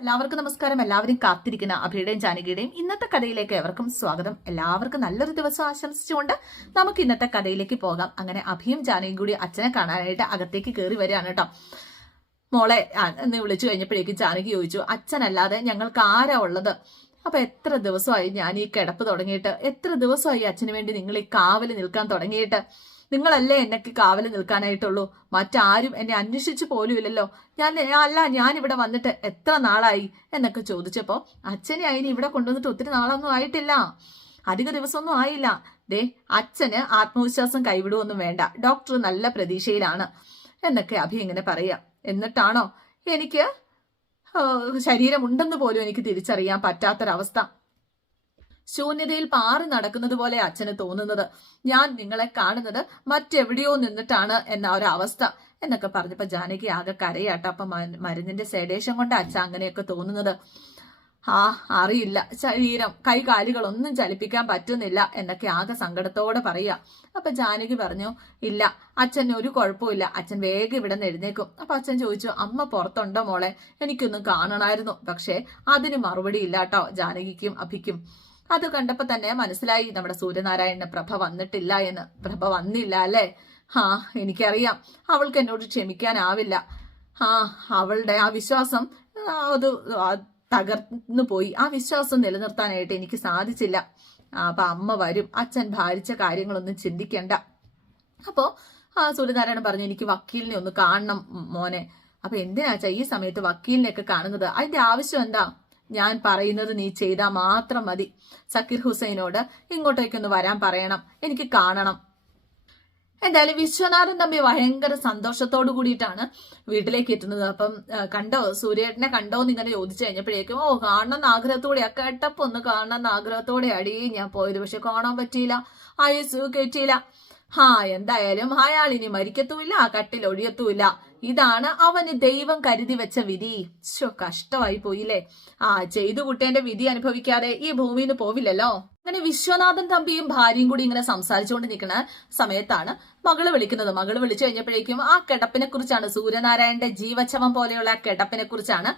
എല്ലാവർക്കും നമസ്കാരം. എല്ലാവരും കാത്തിരിക്കുന്ന അഭിയുടെയും ജാനകിയുടെയും ഇന്നത്തെ കഥയിലേക്ക് എവർക്കും സ്വാഗതം. എല്ലാവർക്കും നല്ലൊരു ദിവസം ആശംസിച്ചുകൊണ്ട് നമുക്ക് ഇന്നത്തെ കഥയിലേക്ക് പോകാം. അങ്ങനെ അഭിയും ജാനകിയും കൂടി അച്ഛനെ കാണാനായിട്ട് അകത്തേക്ക് കയറി വരികയാണ് കേട്ടോ. മോളെ എന്ന് വിളിച്ചു കഴിഞ്ഞപ്പോഴേക്കും ജാനകി ചോദിച്ചു അച്ഛനല്ലാതെ ഞങ്ങൾക്ക് ആരാ ഉള്ളത്? അപ്പൊ എത്ര ദിവസമായി ഞാൻ ഈ കിടപ്പ് തുടങ്ങിയിട്ട്? എത്ര ദിവസമായി അച്ഛന് വേണ്ടി നിങ്ങൾ ഈ കാവൽ നിൽക്കാൻ തുടങ്ങിയിട്ട്? നിങ്ങളല്ലേ എന്നൊക്കെ കാവൽ നിൽക്കാനായിട്ടുള്ളൂ. മറ്റാരും എന്നെ അന്വേഷിച്ചു പോലുമില്ലല്ലോ. ഞാൻ അല്ല ഞാൻ ഇവിടെ വന്നിട്ട് എത്ര നാളായി എന്നൊക്കെ ചോദിച്ചപ്പോൾ അച്ഛനെ അതിന് ഇവിടെ കൊണ്ടുവന്നിട്ട് ഒത്തിരി നാളൊന്നും ആയിട്ടില്ല. അധിക ദിവസമൊന്നും ആയില്ല. ദേ അച്ഛന് ആത്മവിശ്വാസം കൈവിടുവൊന്നും വേണ്ട. ഡോക്ടർ നല്ല പ്രതീക്ഷയിലാണ് എന്നൊക്കെ അഭി ഇങ്ങനെ പറയാ. എന്നിട്ടാണോ? എനിക്ക് ശരീരം ശരീരമുണ്ടെന്ന് പോലും എനിക്ക് തിരിച്ചറിയാൻ പറ്റാത്തൊരവസ്ഥ. ശൂന്യതയിൽ പാറി നടക്കുന്നത് പോലെ അച്ഛന് തോന്നുന്നത്. ഞാൻ നിങ്ങളെ കാണുന്നത് മറ്റെവിടെയോ നിന്നിട്ടാണ് എന്ന ഒരു അവസ്ഥ എന്നൊക്കെ പറഞ്ഞപ്പോ ജാനകി ആകെ കരയാട്ടോ. അപ്പൊ മരുന്നിന്റെ സെഡേഷൻ കൊണ്ട് അച്ഛ അങ്ങനെയൊക്കെ തോന്നുന്നത്. ആ അറിയില്ല. ശരീരം കൈകാലുകളൊന്നും ചലിപ്പിക്കാൻ പറ്റുന്നില്ല എന്നൊക്കെ ആകെ സങ്കടത്തോടെ പറയാ അപ്പൊ ജാനകി പറഞ്ഞു ഇല്ല അച്ഛന് ഒരു കുഴപ്പമില്ല അച്ഛൻ വേഗം ഇവിടെ നിന്ന് എഴുന്നേക്കും അപ്പൊ അച്ഛൻ ചോദിച്ചു അമ്മ പുറത്തുണ്ടോ മോളെ? എനിക്കൊന്നും കാണണമായിരുന്നു. പക്ഷേ അതിന് മറുപടി ഇല്ല കേട്ടോ ജാനകിക്കും അഭിക്കും. അത് കണ്ടപ്പോ തന്നെ മനസ്സിലായി നമ്മുടെ സൂര്യനാരായണ പ്രഭ വന്നിട്ടില്ല എന്ന്. പ്രഭ വന്നില്ല അല്ലേ? ആ എനിക്കറിയാം. അവൾക്ക് എന്നോട് ക്ഷമിക്കാനാവില്ല. ആ അവളുടെ ആ വിശ്വാസം അത് തകർന്നു പോയി. ആ വിശ്വാസം നിലനിർത്താനായിട്ട് എനിക്ക് സാധിച്ചില്ല. അപ്പൊ അമ്മ വരും. അച്ഛൻ ഭാരിച്ച കാര്യങ്ങളൊന്നും ചിന്തിക്കണ്ട. അപ്പോ ആ സൂര്യനാരായണൻ പറഞ്ഞു എനിക്ക് വക്കീലിനെ ഒന്ന് കാണണം മോനെ. അപ്പൊ എന്തിനാച്ചാ ഈ സമയത്ത് വക്കീലിനെയൊക്കെ കാണുന്നത്? അതിന്റെ ആവശ്യം എന്താ? ഞാൻ പറയുന്നത് നീ ചെയ്താൽ മാത്രം മതി. സക്കീർ ഹുസൈനോട് ഇങ്ങോട്ടേക്കൊന്ന് വരാൻ പറയണം. എനിക്ക് കാണണം. എന്തായാലും വിശ്വനാഥൻ തമ്പി ഭയങ്കര സന്തോഷത്തോടു കൂടിയിട്ടാണ് വീട്ടിലേക്ക് എത്തുന്നത്. അപ്പം കണ്ടോ? സൂര്യേട്ടനെ കണ്ടോ എന്ന് ഇങ്ങനെ ചോദിച്ചു കഴിഞ്ഞപ്പോഴേക്കും ഓ കാണണമെന്ന് ആഗ്രഹത്തോടെ ആ കേട്ടപ്പോ ഒന്ന് കാണണമെന്ന് ആഗ്രഹത്തോടെ അടി ഞാൻ പോയത് പക്ഷെ കാണാൻ പറ്റിയില്ല. ആയുസ് കയറ്റിയില്ല ഹാ എന്തായാലും അയാൾ ഇനി മരിക്കത്തുമില്ല ആ കട്ടിൽ ഒഴിയത്തുമില്ല. ഇതാണ് അവന് ദൈവം കരുതി വെച്ച വിധി. ശോ കഷ്ടമായി പോയില്ലേ ആ ചെയ്തു കുട്ടേന്റെ വിധി അനുഭവിക്കാതെ ഈ ഭൂമിയിൽ നിന്ന് പോവില്ലല്ലോ? അങ്ങനെ വിശ്വനാഥൻ തമ്പിയും ഭാര്യയും കൂടി ഇങ്ങനെ സംസാരിച്ചുകൊണ്ട് നിൽക്കുന്ന സമയത്താണ് മകൾ വിളിക്കുന്നത്. മകൾ വിളിച്ചു കഴിഞ്ഞപ്പോഴേക്കും ആ കിടപ്പിനെ കുറിച്ചാണ് സൂര്യനാരായണന്റെ ജീവച്ഛവം പോലെയുള്ള ആ കിടപ്പിനെ കുറിച്ചാണ്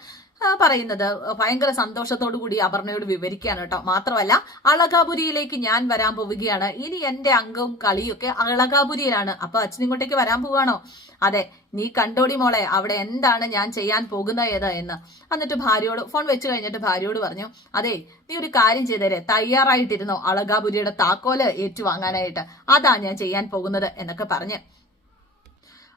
പറയുന്നത്. ഭയങ്കര സന്തോഷത്തോടു കൂടി അപർണയോട് വിവരിക്കുകയാണ് കേട്ടോ. മാത്രമല്ല അളകാപുരിയിലേക്ക് ഞാൻ വരാൻ പോവുകയാണ്. ഇനി എന്റെ അംഗവും കളിയൊക്കെ അളകാപുരിയിലാണ്. അപ്പൊ അച്ഛൻ ഇങ്ങോട്ടേക്ക് വരാൻ പോവാണോ അതെ നീ കണ്ടോടി മോളെ അവിടെ എന്താണ് ഞാൻ ചെയ്യാൻ പോകുന്നത് എന്ന്. എന്നിട്ട് ഭാര്യയോട് ഫോൺ വെച്ച് കഴിഞ്ഞിട്ട് ഭാര്യയോട് പറഞ്ഞു അതെ നീ ഒരു കാര്യം ചെയ്തേരെ തയ്യാറായിട്ടിരുന്നോ അളകാപുരിയുടെ താക്കോൽ ഏറ്റുവാങ്ങാനായിട്ട്? അതാ ഞാൻ ചെയ്യാൻ പോകുന്നത് എന്നൊക്കെ പറഞ്ഞ്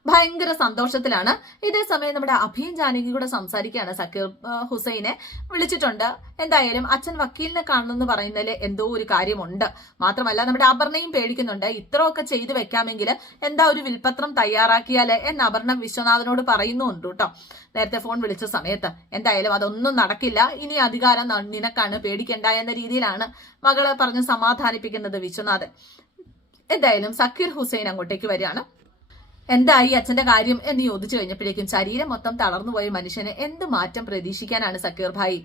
ഭയങ്കര സന്തോഷത്തിലാണ്. ഇതേ സമയം നമ്മുടെ അഭിയും ജാനകി കൂടെ സംസാരിക്കുകയാണ്. സക്കീർ ഹുസൈനെ വിളിച്ചിട്ടുണ്ട്. എന്തായാലും അച്ഛൻ വക്കീലിനെ കാണണമെന്ന് പറയുന്നതിൽ എന്തോ ഒരു കാര്യമുണ്ട്. മാത്രമല്ല നമ്മുടെ അപർണയും പേടിക്കുന്നുണ്ട്. ഇത്രയൊക്കെ ചെയ്തു വെക്കാമെങ്കിൽ എന്താ ഒരു വിൽപത്രം തയ്യാറാക്കിയാൽ എന്ന് അപർണ വിശ്വനാഥനോട് പറയുന്നുണ്ട് കേട്ടോ. നേരത്തെ ഫോൺ വിളിച്ച സമയത്ത്. എന്തായാലും അതൊന്നും നടക്കില്ല. ഇനി അധികാരം നിനക്കാണ്. പേടിക്കേണ്ട എന്ന രീതിയിലാണ് മകളെ പറഞ്ഞ് സമാധാനിപ്പിക്കുന്നത് വിശ്വനാഥൻ. എന്തായാലും സക്കീർ ഹുസൈൻ അങ്ങോട്ടേക്ക് വരികയാണ്. എന്തായി അച്ഛന്റെ കാര്യം എന്ന് ചോദിച്ചു കഴിഞ്ഞപ്പോഴേക്കും ശരീരം മൊത്തം തളർന്നുപോയ മനുഷ്യന് എന്ത് മാറ്റം പ്രതീക്ഷിക്കാനാണ് സക്കീർ ഭായി?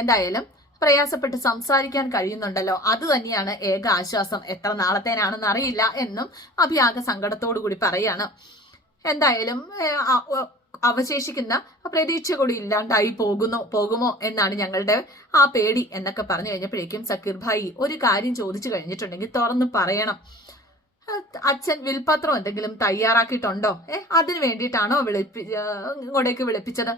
എന്തായാലും പ്രയാസപ്പെട്ട് സംസാരിക്കാൻ കഴിയുന്നുണ്ടല്ലോ. അത് തന്നെയാണ് ഏക ആശ്വാസം. എത്ര നാളത്തേനാണെന്ന് അറിയില്ല എന്നും അഭിയാഗ സങ്കടത്തോടു കൂടി പറയാണ്. എന്തായാലും അവശേഷിക്കുന്ന പ്രതീക്ഷ കൂടി ഇല്ലാണ്ടായി പോകുന്നു പോകുമോ എന്നാണ് ഞങ്ങളുടെ ആ പേടി എന്നൊക്കെ പറഞ്ഞു കഴിഞ്ഞപ്പോഴേക്കും സക്കീർ ഭായി ഒരു കാര്യം ചോദിച്ചു കഴിഞ്ഞിട്ടുണ്ടെങ്കിൽ തുറന്ന് പറയണം. അച്ഛൻ വിൽപത്രം എന്തെങ്കിലും തയ്യാറാക്കിയിട്ടുണ്ടോ? ഏ അതിന് വേണ്ടിയിട്ടാണോ വിളിപ്പി ഇങ്ങോട്ടേക്ക് വിളിപ്പിച്ചത്?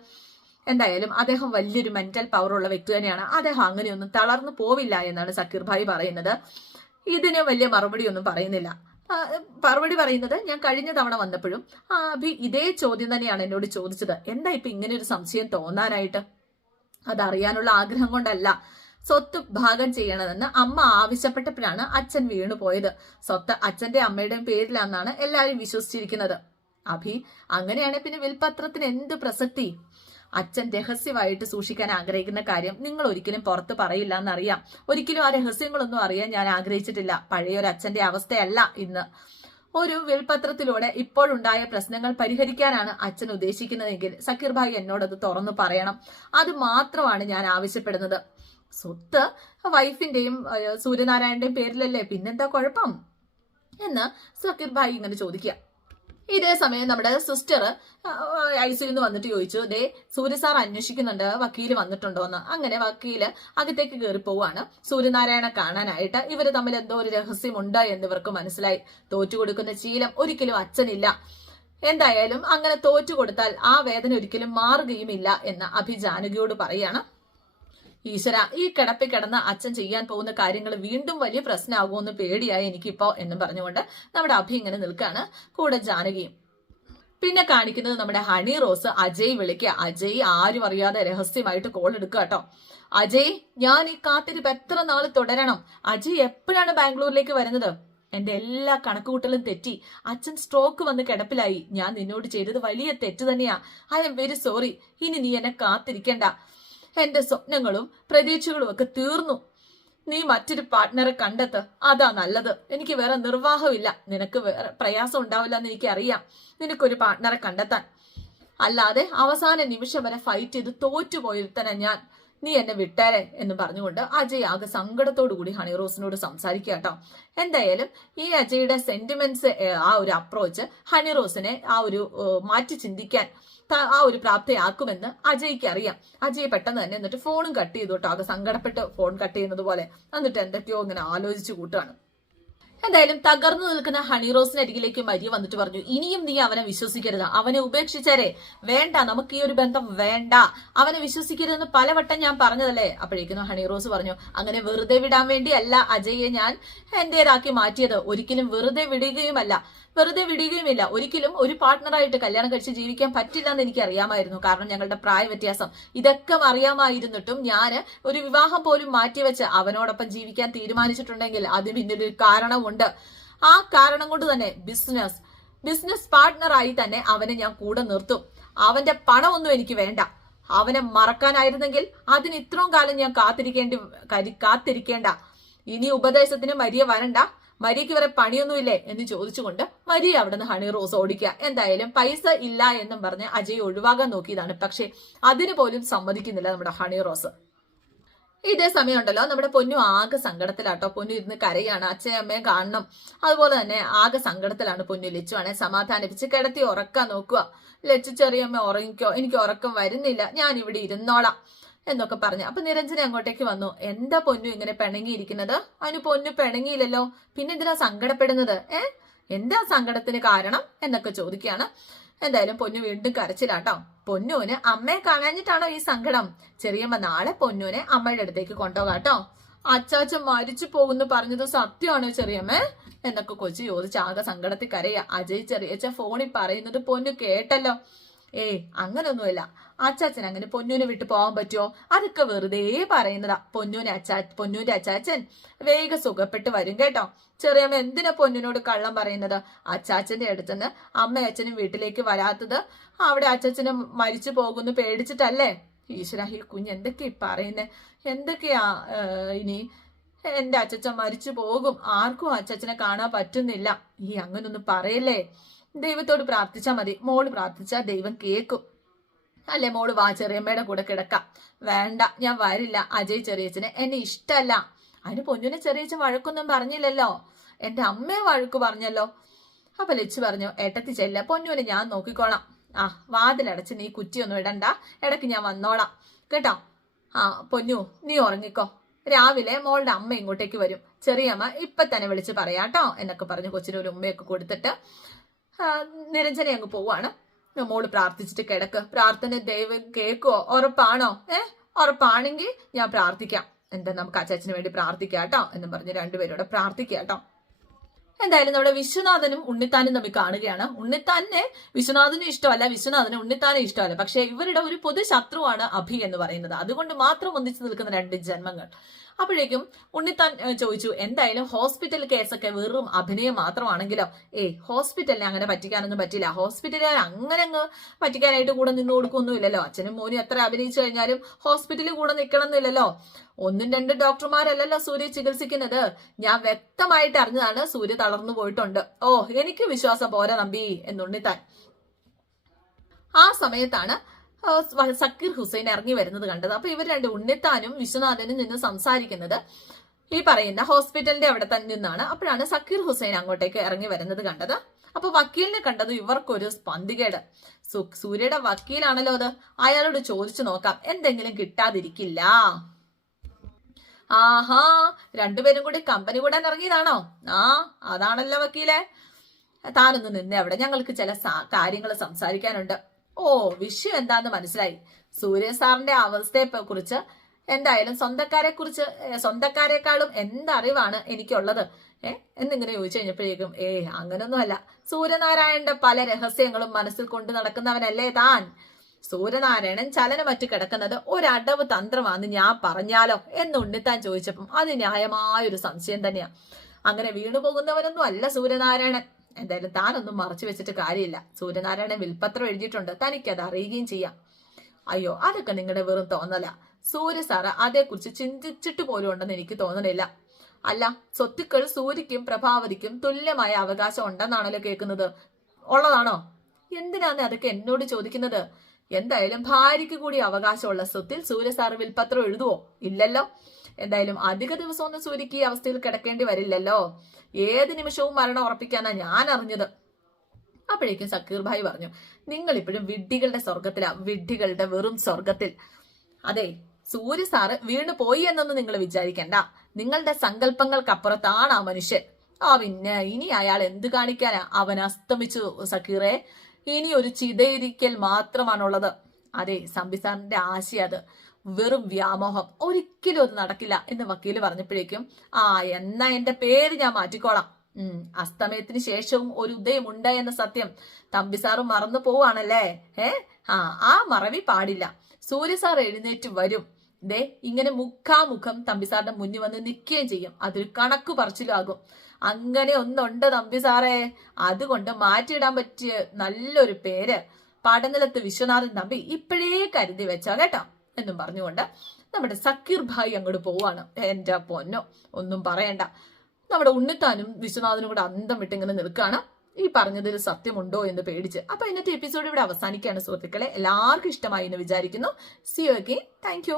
എന്തായാലും അദ്ദേഹം വലിയൊരു മെന്റൽ പവർ ഉള്ള വ്യക്തി തന്നെയാണ്. അദ്ദേഹം അങ്ങനെയൊന്നും തളർന്നു പോവില്ല എന്നാണ് സക്കീർ ഭായി പറയുന്നത്. ഇതിന് വലിയ മറുപടി ഒന്നും പറയുന്നില്ല. മറുപടി പറയുന്നത് ഞാൻ കഴിഞ്ഞ തവണ വന്നപ്പോഴും ആ അഭി ഇതേ ചോദ്യം തന്നെയാണ് എന്നോട് ചോദിച്ചത്. എന്താ ഇപ്പൊ ഇങ്ങനെ ഒരു സംശയം തോന്നാനായിട്ട്? അതറിയാനുള്ള ആഗ്രഹം കൊണ്ടല്ല. സ്വത്ത് ഭാഗം ചെയ്യണമെന്ന് അമ്മ ആവശ്യപ്പെട്ടപ്പോഴാണ് അച്ഛൻ വീണു പോയത്. സ്വത്ത് അച്ഛന്റെ അമ്മയുടെയും പേരിലാണെന്നാണ് എല്ലാവരും വിശ്വസിച്ചിരിക്കുന്നത്. അഭി അങ്ങനെയാണെങ്കിൽ പിന്നെ വിൽപത്രത്തിന് എന്ത് പ്രസക്തി? അച്ഛൻ രഹസ്യമായിട്ട് സൂക്ഷിക്കാൻ ആഗ്രഹിക്കുന്ന കാര്യം നിങ്ങൾ ഒരിക്കലും പുറത്ത് പറയില്ല എന്നറിയാം. ഒരിക്കലും ആ രഹസ്യങ്ങളൊന്നും അറിയാൻ ഞാൻ ആഗ്രഹിച്ചിട്ടില്ല. പഴയ ഒരു അച്ഛന്റെ അവസ്ഥയല്ല ഇന്ന്. ഒരു വിൽപത്രത്തിലൂടെ ഇപ്പോഴുണ്ടായ പ്രശ്നങ്ങൾ പരിഹരിക്കാനാണ് അച്ഛൻ ഉദ്ദേശിക്കുന്നതെങ്കിൽ സക്കീർ ഭായി എന്നോടത് തുറന്നു പറയണം. അത് മാത്രമാണ് ഞാൻ ആവശ്യപ്പെടുന്നത്. സ്വത്ത് വൈഫിന്റെയും സൂര്യനാരായണന്റെയും പേരിലല്ലേ? പിന്നെന്താ കുഴപ്പം? എന്ന് സക്കീർ ഭായി ഇങ്ങനെ ചോദിക്കുക ഇതേ സമയം നമ്മുടെ സിസ്റ്റർ ഐ സിയിൽ നിന്ന് വന്നിട്ട് ചോദിച്ചു ദേ സൂര്യ സാർ അന്വേഷിക്കുന്നുണ്ട് വക്കീൽ വന്നിട്ടുണ്ടോ എന്ന് അങ്ങനെ വക്കീൽ അകത്തേക്ക് കയറി പോവാണ്. സൂര്യനാരായണ കാണാനായിട്ട് ഇവർ തമ്മിൽ എന്തോ ഒരു രഹസ്യമുണ്ട് എന്ന് ഇവർക്ക് മനസ്സിലായി. തോറ്റു കൊടുക്കുന്ന ശീലം ഒരിക്കലും അച്ഛനില്ല. എന്തായാലും അങ്ങനെ തോറ്റു കൊടുത്താൽ ആ വേദന ഒരിക്കലും മാറുകയുമില്ല എന്ന് അഭിജാനകിയോട് പറയാണ്. ഈശ്വര ഈ കിടപ്പിൽ കിടന്ന് അച്ഛൻ ചെയ്യാൻ പോകുന്ന കാര്യങ്ങൾ വീണ്ടും വലിയ പ്രശ്നമാകുമെന്ന് പേടിയായി എനിക്കിപ്പോ എന്നും പറഞ്ഞുകൊണ്ട് നമ്മുടെ അഭി ഇങ്ങനെ നിൽക്കാണ്. കൂടെ ജാനകിയും പിന്നെ കാണിക്കുന്നത് നമ്മുടെ ഹണി റോസ് അജയ് വിളിക്കുക. അജയ് ആരും അറിയാതെ രഹസ്യമായിട്ട് കോൾ എടുക്കുക കേട്ടോ. അജയ് ഞാൻ ഈ കാത്തിരിപ്പ് എത്ര നാൾ തുടരണം? അജയ് എപ്പോഴാണ് ബാംഗ്ലൂരിലേക്ക് വരുന്നത്? എന്റെ എല്ലാ കണക്കുകൂട്ടലും തെറ്റി. അച്ഛൻ സ്ട്രോക്ക് വന്ന് കിടപ്പിലായി. ഞാൻ നിന്നോട് ചെയ്തത് വലിയ തെറ്റ് തന്നെയാ. ഐ എം വെരി സോറി ഇനി നീ എന്നെ കാത്തിരിക്കണ്ട. എന്റെ സ്വപ്നങ്ങളും പ്രതീക്ഷകളും ഒക്കെ തീർന്നു. നീ മറ്റൊരു പാർട്ട്ണറെ കണ്ടെത്ത്. അതാ നല്ലത്. എനിക്ക് വേറെ നിർവാഹമില്ല. നിനക്ക് വേറെ പ്രയാസം ഉണ്ടാവില്ല എന്ന് എനിക്കറിയാം. നിനക്കൊരു പാർട്ട്ണറെ കണ്ടെത്താൻ. അല്ലാതെ അവസാന നിമിഷം വരെ ഫൈറ്റ് ചെയ്ത് തോറ്റുപോയിരുത്തന ഞാൻ. നീ എന്നെ വിട്ടേരെ എന്ന് പറഞ്ഞുകൊണ്ട് അജയ് ആകെ സങ്കടത്തോടു കൂടി ഹണി റോസിനോട് സംസാരിക്കുക കേട്ടോ എന്തായാലും ഈ അജയുടെ സെന്റിമെന്റ്സ് ആ ഒരു അപ്രോച്ച് ഹണി റോസിനെ ആ ഒരു മാറ്റി ചിന്തിക്കാൻ ആ ഒരു പ്രാപ്തിയാക്കുമെന്ന് അജയ്ക്ക് അറിയാം അജയ് പെട്ടെന്ന് തന്നെ എന്നിട്ട് ഫോണും കട്ട് ചെയ്തു കേട്ടോ ആകെ സങ്കടപ്പെട്ട് ഫോൺ കട്ട് ചെയ്യുന്നത് പോലെ. എന്നിട്ട് എന്തൊക്കെയോ ഇങ്ങനെ ആലോചിച്ചു കൂട്ടുകയാണ്. എന്തായാലും തകർന്നു നിൽക്കുന്ന ഹണി റോസിന് അരികിലേക്ക് മരിയ വന്നിട്ട് പറഞ്ഞു ഇനിയും നീ അവനെ വിശ്വസിക്കരുത്. അവനെ ഉപേക്ഷിച്ചരെ. വേണ്ട നമുക്ക് ഈ ഒരു ബന്ധം വേണ്ട. അവനെ വിശ്വസിക്കരുതെന്ന് പലവട്ടം ഞാൻ പറഞ്ഞതല്ലേ? അപ്പോഴേക്കും ഹണി റോസ് പറഞ്ഞു അങ്ങനെ വെറുതെ വിടാൻ വേണ്ടിയല്ല അജയെ ഞാൻ എന്റേതാക്കി മാറ്റിയത്. ഒരിക്കലും വെറുതെ വിടുകയുമല്ല. വെറുതെ വിടുകയുമില്ല. ഒരിക്കലും ഒരു പാർട്ട്ണറായിട്ട് കല്യാണം കഴിച്ച് ജീവിക്കാൻ പറ്റില്ല എന്ന് എനിക്ക് അറിയാമായിരുന്നു കാരണം ഞങ്ങളുടെ പ്രായ വ്യത്യാസം ഇതൊക്കെ അറിയാമായിരുന്നിട്ടും ഞാൻ ഒരു വിവാഹം പോലും മാറ്റിവെച്ച് അവനോടൊപ്പം ജീവിക്കാൻ തീരുമാനിച്ചിട്ടുണ്ടെങ്കിൽ അതിന് പിന്നിലൊരു കാരണമുണ്ട്. ആ കാരണം കൊണ്ട് തന്നെ ബിസിനസ് ബിസിനസ് പാർട്ട്ണറായി തന്നെ അവനെ ഞാൻ കൂടെ നിർത്തും. അവന്റെ പണമൊന്നും എനിക്ക് വേണ്ട. അവനെ മറക്കാനായിരുന്നെങ്കിൽ അതിന് ഇത്രയും കാലം ഞാൻ കാത്തിരിക്കേണ്ടി കാത്തിരിക്കേണ്ട. ഇനി ഉപദേശത്തിന് മരിയ വരണ്ട. മരിയക്ക് വരെ പണിയൊന്നുമില്ലേ എന്ന് ചോദിച്ചുകൊണ്ട് മരിയ അവിടെ നിന്ന് ഹണി റോസ് ഓടിക്കുക. എന്തായാലും പൈസ ഇല്ല എന്നും പറഞ്ഞ് അജയ് ഒഴിവാകാൻ നോക്കിയതാണ്. പക്ഷെ അതിന് പോലും സമ്മതിക്കുന്നില്ല നമ്മുടെ ഹണി റോസ് ഇതേ സമയം ഉണ്ടല്ലോ നമ്മുടെ പൊന്നു ആകെ സങ്കടത്തിലാട്ടോ. പൊന്നു ഇരുന്ന് കരയാണ്. അച്ഛനും അമ്മയും കാണണം. അതുപോലെ തന്നെ ആകെ സങ്കടത്തിലാണ് പൊന്നു ലച്ചുവാണെ സമാധാനിപ്പിച്ച് കിടത്തി ഉറക്കാൻ നോക്കുക. ലച്ചു ചെറിയമ്മ ഉറങ്ങിക്കോ. എനിക്ക് ഉറക്കം വരുന്നില്ല. ഞാൻ ഇവിടെ ഇരുന്നോളാം എന്നൊക്കെ പറഞ്ഞു. അപ്പൊ നിരഞ്ജന അങ്ങോട്ടേക്ക് വന്നു. എന്താ പൊന്നു ഇങ്ങനെ പിണങ്ങിയിരിക്കുന്നത്? അവന് പൊന്നു പിണങ്ങിയില്ലല്ലോ. പിന്നെ എന്തിനാ സങ്കടപ്പെടുന്നത്? ഏഹ് എന്താ സങ്കടത്തിന് കാരണം എന്നൊക്കെ ചോദിക്കുകയാണ്. എന്തായാലും പൊന്നു വീണ്ടും കരച്ചിലാട്ടോ. പൊന്നൂന് അമ്മയെ കാണാഞ്ഞിട്ടാണോ ഈ സങ്കടം? ചെറിയമ്മ നാളെ പൊന്നൂനെ അമ്മയുടെ അടുത്തേക്ക് കൊണ്ടുപോകാട്ടോ. അച്ചാച്ചൻ മരിച്ചു പോകുന്നു പറഞ്ഞത് സത്യമാണോ ചെറിയമ്മ? എന്നൊക്കെ കൊച്ചു ചോദിച്ച് ആകെ സങ്കടത്തിൽ കരയ. അജയ് ചെറിയച്ച ഫോണിൽ പറയുന്നത് പൊന്നു കേട്ടല്ലോ. ഏയ് അങ്ങനൊന്നുമില്ല. അച്ചാച്ചൻ അങ്ങനെ പൊന്നൂനെ വിട്ടു പോകാൻ പറ്റുമോ അതൊക്കെ വെറുതെ പറയുന്നതാ. പൊന്നൂനെ അച്ചാ പൊന്നൂന്റെ അച്ചാച്ചൻ വേഗം സുഖപ്പെട്ട് വരും കേട്ടോ. ചെറിയമ്മ എന്തിനാ പൊന്നിനോട് കള്ളം പറയുന്നത്? അച്ചാച്ചന്റെ അടുത്തുനിന്ന് അമ്മ അച്ഛനും വീട്ടിലേക്ക് വരാത്തത് അവിടെ അച്ചാച്ചന് മരിച്ചു പോകുന്നു പേടിച്ചിട്ടല്ലേ? ഈശ്വര കുഞ്ഞ് എന്തൊക്കെയാ ഈ പറയുന്നേ? എന്തൊക്കെയാ ഇനി? എന്റെ അച്ചച്ചൻ മരിച്ചു പോകും. ആർക്കും അച്ചച്ചനെ കാണാൻ പറ്റുന്നില്ല. ഈ അങ്ങനൊന്നും പറയല്ലേ? ദൈവത്തോട് പ്രാർത്ഥിച്ചാൽ മതി. മോൾ പ്രാർത്ഥിച്ചാൽ ദൈവം കേൾക്കും. അല്ലെ മോൾ? വാ ചെറിയമ്മയുടെ കൂടെ കിടക്കാം. വേണ്ട ഞാൻ വരില്ല. അജയ് ചെറിയച്ചന് എന്നെ ഇഷ്ടമല്ല അതിന് പൊന്നുനെ ചെറിയച്ചൻ വഴക്കൊന്നും പറഞ്ഞില്ലല്ലോ. എന്റെ അമ്മയെ വഴക്ക് പറഞ്ഞല്ലോ. അപ്പൊ ലച്ചു പറഞ്ഞു ഏട്ടത്തി ചെല്ല. പൊന്നുവിനെ ഞാൻ നോക്കിക്കോളാം. ആ വാതിലടച്ച് നീ കുറ്റിയൊന്നും ഇടണ്ട. ഇടയ്ക്ക് ഞാൻ വന്നോളാം. കേട്ടോ? ആ പൊന്നു നീ ഉറങ്ങിക്കോ. രാവിലെ മോളുടെ അമ്മ ഇങ്ങോട്ടേക്ക് വരും. ചെറിയമ്മ ഇപ്പൊ തന്നെ വിളിച്ച് പറയാട്ടോ എന്നൊക്കെ പറഞ്ഞു കൊച്ചിനൊരു ഉമ്മയൊക്കെ കൊടുത്തിട്ട്. നിരഞ്ജന അങ്ങ് പോവാണ്. മോൾ പ്രാർത്ഥിച്ചിട്ട് കിടക്ക്. പ്രാർത്ഥന ദൈവം കേൾക്കുവോ? ഉറപ്പാണോ? ഏ? ഉറപ്പാണെങ്കിൽ ഞാൻ പ്രാർത്ഥിക്കാം. എന്താ നമുക്ക് അച്ചാച്ചന് വേണ്ടി പ്രാർത്ഥിക്കാം കേട്ടോ എന്ന് പറഞ്ഞ് രണ്ടുപേരോടെ പ്രാർത്ഥിക്കാം കേട്ടോ. എന്തായാലും നമ്മുടെ വിശ്വനാഥനും ഉണ്ണിത്താനും തമ്മിൽ കാണുകയാണ്. ഉണ്ണിത്താനെ വിശ്വനാഥനും ഇഷ്ടമല്ല വിശ്വനാഥനും ഉണ്ണിത്താനും ഇഷ്ടമല്ല. പക്ഷെ ഇവരുടെ ഒരു പൊതു ശത്രുവാണ് അഭി എന്ന് പറയുന്നത്. അതുകൊണ്ട് മാത്രം ഒന്നിച്ചു നിൽക്കുന്ന രണ്ട് ജന്മങ്ങൾ. അപ്പോഴേക്കും ഉണ്ണിത്താൻ ചോദിച്ചു എന്തായാലും ഹോസ്പിറ്റൽ കേസൊക്കെ വെറും അഭിനയം മാത്രമാണെങ്കിലോ? ഏയ് ഹോസ്പിറ്റലിനെ അങ്ങനെ പറ്റിക്കാനൊന്നും പറ്റില്ല. ഹോസ്പിറ്റലുകാർ അങ്ങനെ അങ്ങ് പറ്റിക്കാനായിട്ട് കൂടെ നിന്ന് കൊടുക്കൊന്നുമില്ലല്ലോ. അച്ഛനും മോനും എത്ര അഭിനയിച്ചു കഴിഞ്ഞാലും ഹോസ്പിറ്റലിൽ കൂടെ നിൽക്കണം എന്നില്ലല്ലോ ഒന്നും രണ്ടും ഡോക്ടർമാരല്ലല്ലോ സൂര്യ ചികിത്സിക്കുന്നത്. ഞാൻ വ്യക്തമായിട്ട് അറിഞ്ഞതാണ് സൂര്യ തളർന്നു പോയിട്ടുണ്ട്. ഓ എനിക്ക് വിശ്വാസം പോരാ നമ്പി എന്നുണ്ണിത്താൻ ആ സമയത്താണ് സക്കീർ ഹുസൈൻ ഇറങ്ങി വരുന്നത് കണ്ടത്. അപ്പൊ ഇവർ രണ്ട് ഉണ്ണിത്താനും വിശ്വനാഥനും നിന്ന് സംസാരിക്കുന്നത് ഈ പറയുന്ന ഹോസ്പിറ്റലിന്റെ അവിടെ തന്നെ നിന്നാണ്. അപ്പോഴാണ് സക്കീർ ഹുസൈൻ അങ്ങോട്ടേക്ക് ഇറങ്ങി വരുന്നത് കണ്ടത്. അപ്പൊ വക്കീലിനെ കണ്ടത് ഇവർക്കൊരു സ്പന്ദികേട്. സൂര്യയുടെ വക്കീലാണല്ലോ അത്. അയാളോട് ചോദിച്ചു നോക്കാം. എന്തെങ്കിലും കിട്ടാതിരിക്കില്ല. ആഹാ രണ്ടുപേരും കൂടി കമ്പനി കൂടാൻ ഇറങ്ങിയതാണോ? ആ അതാണല്ലോ വക്കീലെ. താനൊന്ന് നിന്നെ അവിടെ ഞങ്ങൾക്ക് ചില കാര്യങ്ങൾ സംസാരിക്കാനുണ്ട്. ഓ വിഷയം എന്താന്ന് മനസ്സിലായി. സൂര്യ സാറിന്റെ അവസ്ഥയെ കുറിച്ച് എന്തായാലും സ്വന്തക്കാരെ കുറിച്ച് സ്വന്തക്കാരെക്കാളും എന്തറിവാണ് എനിക്കുള്ളത്? ഏ എന്നിങ്ങനെ ചോദിച്ചു കഴിഞ്ഞപ്പോഴേക്കും ഏ അങ്ങനൊന്നുമല്ല. സൂര്യനാരായണന്റെ പല രഹസ്യങ്ങളും മനസ്സിൽ കൊണ്ട് നടക്കുന്നവനല്ലേ താൻ? സൂര്യനാരായണൻ ചലനമറ്റ് കിടക്കുന്നത് ഒരടവ് തന്ത്രമാണെന്ന് ഞാൻ പറഞ്ഞാലോ എന്ന് ഉണ്ണിത്താൻ ചോദിച്ചപ്പം അത് ന്യായമായൊരു സംശയം തന്നെയാ. അങ്ങനെ വീണു പോകുന്നവനൊന്നും അല്ല സൂര്യനാരായണൻ. എന്തായാലും ഒന്നും മറച്ചു വെച്ചിട്ട് കാര്യമില്ല. സൂര്യനാരായണൻ വിൽപ്പത്രം എഴുതിയിട്ടുണ്ട്. അത് അറിയുകയും ചെയ്യാം. അയ്യോ അതൊക്കെ നിങ്ങളുടെ വെറും തോന്നല. സൂര്യ സാറ് അതേക്കുറിച്ച് ചിന്തിച്ചിട്ട് പോലും ഉണ്ടെന്ന് എനിക്ക് തോന്നണില്ല. അല്ല സ്വത്തുക്കൾ സൂര്യക്കും പ്രഭാവതിക്കും തുല്യമായ അവകാശം ഉണ്ടെന്നാണല്ലോ കേൾക്കുന്നത്. ഉള്ളതാണോ? എന്തിനാന്ന് അതൊക്കെ എന്നോട് ചോദിക്കുന്നത്? എന്തായാലും ഭാര്യയ്ക്ക് കൂടി അവകാശമുള്ള സ്വത്തിൽ സൂര്യ സാറ് വിൽപ്പത്രം എഴുതുവോ? ഇല്ലല്ലോ. എന്തായാലും അധിക ദിവസമൊന്നും സൂര്യക്ക് ഈ അവസ്ഥയിൽ കിടക്കേണ്ടി വരില്ലല്ലോ. ഏത് നിമിഷവും മരണം ഉറപ്പിക്കാനാ ഞാൻ അറിഞ്ഞത്. അപ്പോഴേക്കും സക്കീർ ഭായ് പറഞ്ഞു നിങ്ങൾ ഇപ്പോഴും വിഡ്ഢികളുടെ സ്വർഗത്തിലാ വിഡ്ഢികളുടെ വെറും സ്വർഗത്തിൽ അതെ സൂര്യ സാറ് വീണ് പോയി എന്നൊന്നും നിങ്ങൾ വിചാരിക്കണ്ട. നിങ്ങളുടെ സങ്കല്പങ്ങൾക്കപ്പുറത്താണ് ആ മനുഷ്യൻ. ആ പിന്നെ ഇനി അയാൾ എന്ത് കാണിക്കാനാ? അവൻ അസ്തമിച്ചു സക്കീറെ. ഇനി ഒരു ചിതയിരിക്കൽ മാത്രമാണുള്ളത്. അതെ സംബിസാറിന്റെ ആശയം അത്. വെറും വ്യാമോഹം. ഒരിക്കലും അത് നടക്കില്ല എന്ന് വക്കീൽ പറഞ്ഞപ്പോഴേക്കും ആ എന്നാ എന്റെ പേര് ഞാൻ മാറ്റിക്കോളാം. ഉം അസ്തമയത്തിന് ശേഷവും ഒരു ഉദയം ഉണ്ട് എന്ന സത്യം. തമ്പിസാറും മറന്നു പോവാണല്ലേ ഏ ആ ആ മറവി പാടില്ല. സൂര്യ സാർ എഴുന്നേറ്റ് വരും. ദേ ഇങ്ങനെ മുഖാമുഖം തമ്പിസാറിന്റെ മുന്നിൽ വന്ന് നിൽക്കുകയും ചെയ്യും. അതൊരു കണക്ക് പറച്ചിലാകും അങ്ങനെ ഒന്നുണ്ട് തമ്പി സാറേ. അതുകൊണ്ട് മാറ്റിയിടാൻ പറ്റിയ നല്ലൊരു പേര്. പടനിലത്ത് വിശ്വനാഥൻ തമ്പി ഇപ്പോഴേ കരുതി വെച്ചാ കേട്ടോ? എന്നും പറഞ്ഞുകൊണ്ട് നമ്മുടെ സക്കീർ ഭായി അങ്ങോട്ട് പോവാണ്. എന്റെ പൊന്നോ ഒന്നും പറയണ്ട. നമ്മുടെ ഉണ്ണിത്താനും വിശ്വനാഥനും കൂടെ അന്തം വിട്ട് ഇങ്ങനെ നിൽക്കുകയാണ് ഈ പറഞ്ഞതിൽ സത്യമുണ്ടോ എന്ന് പേടിച്ച്. അപ്പൊ ഇന്നത്തെ എപ്പിസോഡ് ഇവിടെ അവസാനിക്കുകയാണ് സുഹൃത്തുക്കളെ. എല്ലാവർക്കും ഇഷ്ടമായി എന്ന് വിചാരിക്കുന്നു. C you again thank